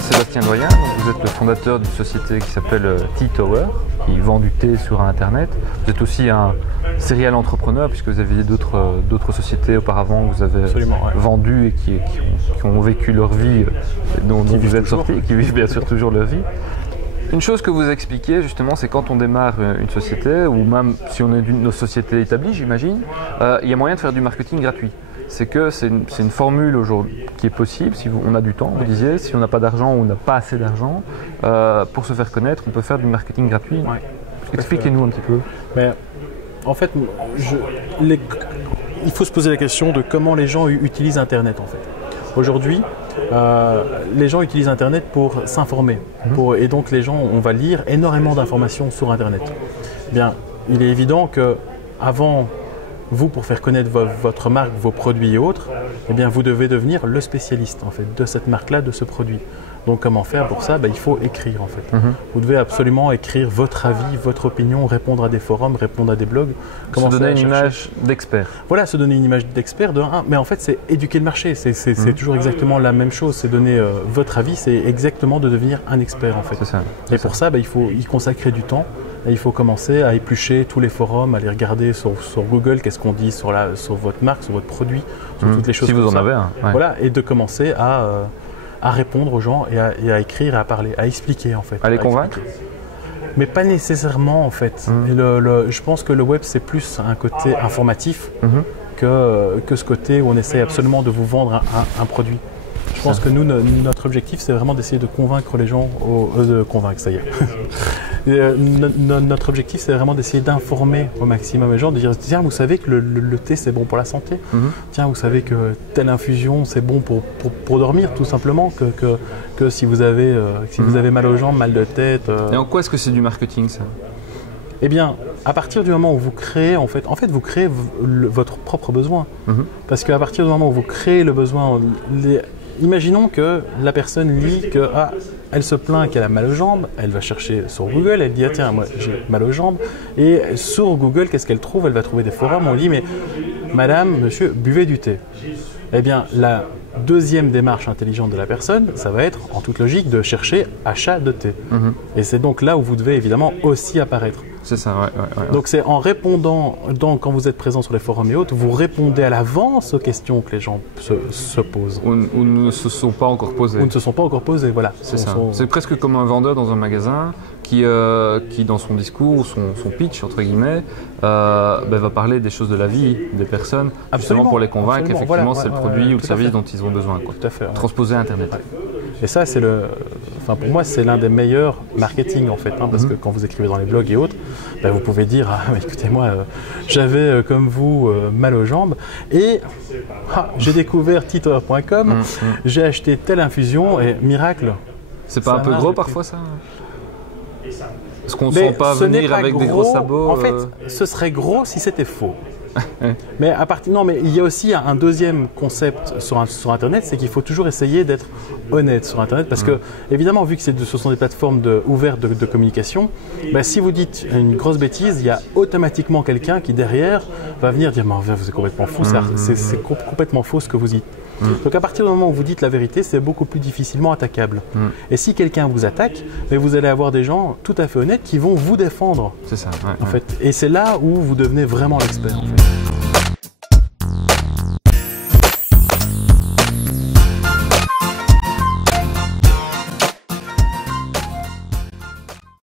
Sébastien Doyen, donc vous êtes le fondateur d'une société qui s'appelle Tea Tower, qui vend du thé sur Internet. Vous êtes aussi un serial entrepreneur puisque vous aviez d'autres sociétés auparavant que vous avez vendues et qui ont vécu leur vie, dont vous êtes sortis, qui vivent bien sûr toujours leur vie. Une chose que vous expliquez justement, c'est quand on démarre une société, ou même si on est une société établie, j'imagine, il y a moyen de faire du marketing gratuit. C'est que c'est une formule aujourd'hui qui est possible si on a du temps, vous disiez, si on n'a pas d'argent ou on n'a pas assez d'argent, pour se faire connaître, on peut faire du marketing gratuit. Ouais. Expliquez-nous un petit peu. Mais en fait, il faut se poser la question de comment les gens utilisent Internet en fait. Aujourd'hui, les gens utilisent Internet pour s'informer. Et donc les gens, on va lire énormément d'informations sur Internet. Eh bien, il est évident que avant, vous, pour faire connaître votre marque, vos produits et autres, eh bien, vous devez devenir le spécialiste en fait, de cette marque-là, de ce produit. Donc comment faire pour ça? Il faut écrire en fait. Vous devez absolument écrire votre avis, votre opinion, répondre à des forums, répondre à des blogs. Se donner une image d'expert. Voilà, se donner une image d'expert de un. Mais en fait, c'est éduquer le marché. C'est toujours exactement la même chose. C'est donner votre avis, c'est exactement de devenir un expert en fait. C'est ça. Et pour ça, il faut y consacrer du temps. Et il faut commencer à éplucher tous les forums, à les regarder sur Google, qu'est-ce qu'on dit sur votre marque, sur votre produit, sur toutes les choses. Si vous en avez un. Ouais. Voilà, et de commencer à répondre aux gens et à écrire, à parler, à expliquer en fait. À les convaincre? Mais pas nécessairement en fait. Et je pense que le web c'est plus un côté informatif que ce côté où on essaie absolument de vous vendre un produit. Je pense que nous, notre objectif c'est vraiment d'essayer de convaincre les gens, ça y est. Notre objectif c'est vraiment d'essayer d'informer au maximum les gens, de dire tiens vous savez que le thé c'est bon pour la santé, tiens vous savez que telle infusion c'est bon pour dormir tout simplement, que si vous avez mal aux jambes, mal de tête. Et en quoi est-ce que c'est du marketing ça? Eh bien, à partir du moment où vous créez, en fait vous créez votre propre besoin. Parce qu'à partir du moment où vous créez le besoin, imaginons que la personne lit que elle se plaint qu'elle a mal aux jambes, elle va chercher sur Google, elle dit ah tiens moi j'ai mal aux jambes, et sur Google qu'est-ce qu'elle trouve? Elle va trouver des forums, on dit mais madame, monsieur, buvez du thé. Eh bien la deuxième démarche intelligente de la personne, ça va être en toute logique de chercher achat de thé. Et c'est donc là où vous devez évidemment aussi apparaître. C'est ça, ouais. Donc c'est en répondant, quand vous êtes présent sur les forums et autres, vous répondez à l'avance aux questions que les gens se posent. Ou ne se sont pas encore posées. Ou ne se sont pas encore posées, voilà. C'est ça. C'est presque comme un vendeur dans un magasin qui dans son discours, son pitch, entre guillemets, va parler des choses de la vie des personnes, justement pour les convaincre, effectivement, c'est le produit ou le service dont ils ont besoin. Quoi. Tout à fait. Ouais. Transposer à Internet. Ouais. Et ça, pour moi, c'est l'un des meilleurs marketing en fait, parce que quand vous écrivez dans les blogs et autres, vous pouvez dire écoutez, moi, j'avais comme vous mal aux jambes et j'ai découvert teatower.com, j'ai acheté telle infusion et miracle. C'est pas un peu gros parfois ça? Est-ce qu'on ne sent pas venir avec des gros sabots? En fait, ce serait gros si c'était faux. Mais il y a aussi un deuxième concept sur Internet, c'est qu'il faut toujours essayer d'être honnête sur Internet, parce que évidemment, vu que ce sont des plateformes ouvertes de communication, si vous dites une grosse bêtise, il y a automatiquement quelqu'un qui derrière va venir dire mais vous êtes complètement fou, c'est complètement faux ce que vous dites. Donc à partir du moment où vous dites la vérité, c'est beaucoup plus difficilement attaquable. Et si quelqu'un vous attaque, vous allez avoir des gens tout à fait honnêtes qui vont vous défendre. C'est ça. En fait. Et c'est là où vous devenez vraiment l'expert. En fait.